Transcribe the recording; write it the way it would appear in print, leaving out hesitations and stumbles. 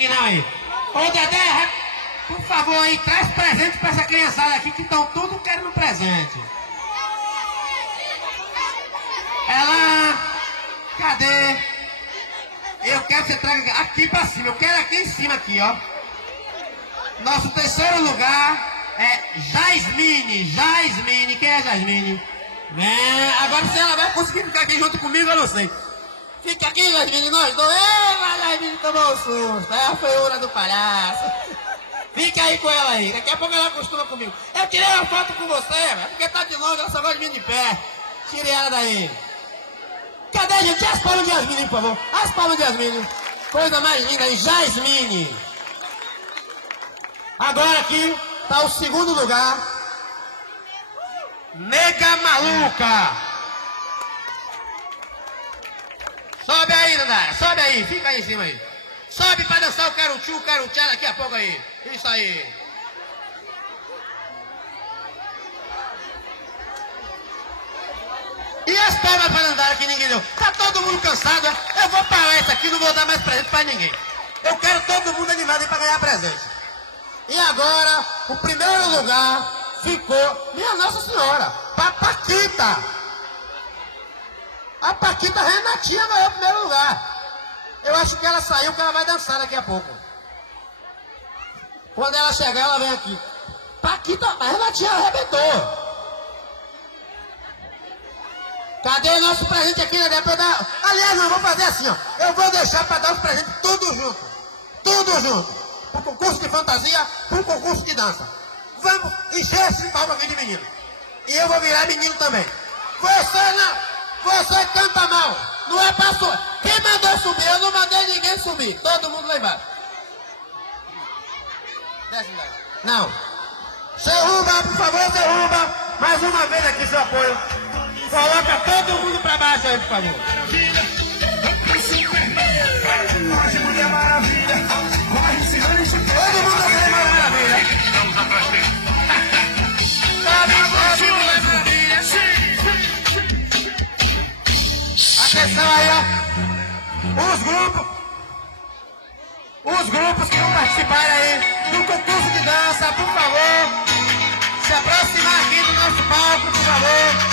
aqui não aí. Ô Dedé, por favor aí, traz presente pra essa criançada aqui que estão tudo querendo presente. Ela, cadê? Eu quero que você traga aqui pra cima, eu quero aqui em cima aqui, ó. Nosso terceiro lugar é Jasmine. Quem é Jasmine? Agora se ela vai conseguir ficar aqui junto comigo, eu não sei. Fica aqui, Jasmine, nós dois. Jasmine tomou um susto. É a feiura do palhaço. Fica aí com ela aí. Daqui a pouco ela acostuma comigo. Eu tirei uma foto com você, velho. Porque tá de longe, ela só gosta de mim de pé. Tirei ela daí. Cadê, gente? As palmas de Jasmine, por favor. As palmas de Jasmine. Coisa mais linda aí, Jasmine. Agora aqui tá o segundo lugar. Nega Maluca. Sobe aí, Dandara. Sobe aí. Fica aí em cima aí. Sobe pra dançar o caruchu, caruchá daqui a pouco aí. Isso aí. E as palmas pra Dandara que ninguém deu. Tá todo mundo cansado. Eu vou parar isso aqui, não vou dar mais presente pra ninguém. Eu quero todo mundo animado aí pra ganhar presente. E agora, o primeiro lugar ficou, minha Nossa Senhora, pra Paquita. A Paquita Renatinha ganhou o primeiro lugar. Eu acho que ela saiu, que ela vai dançar daqui a pouco. Quando ela chegar, ela vem aqui. Paquita, a Renatinha arrebentou. Cadê o nosso presente aqui, né? Aliás, nós vamos fazer assim, ó. Eu vou deixar pra dar os presentes tudo junto. Tudo junto. Pro concurso de fantasia, pro concurso de dança. Vamos encher esse palco aqui de menino. E eu vou virar menino também. Você não. Você canta mal. Não é pra subir. Quem mandou subir? Eu não mandei ninguém subir. Todo mundo lá embaixo. Desce daí. Não. Seu Ruba, por favor, seu Ruba. Mais uma vez aqui seu apoio. Coloca todo mundo pra baixo aí, por favor. Mulher Maravilha. Todo mundo aqui é Maravilha. Vamos atrás dele. Atenção aí, ó. Os grupos que vão participar aí do concurso de dança, por favor, se aproximar aqui do nosso palco, por favor.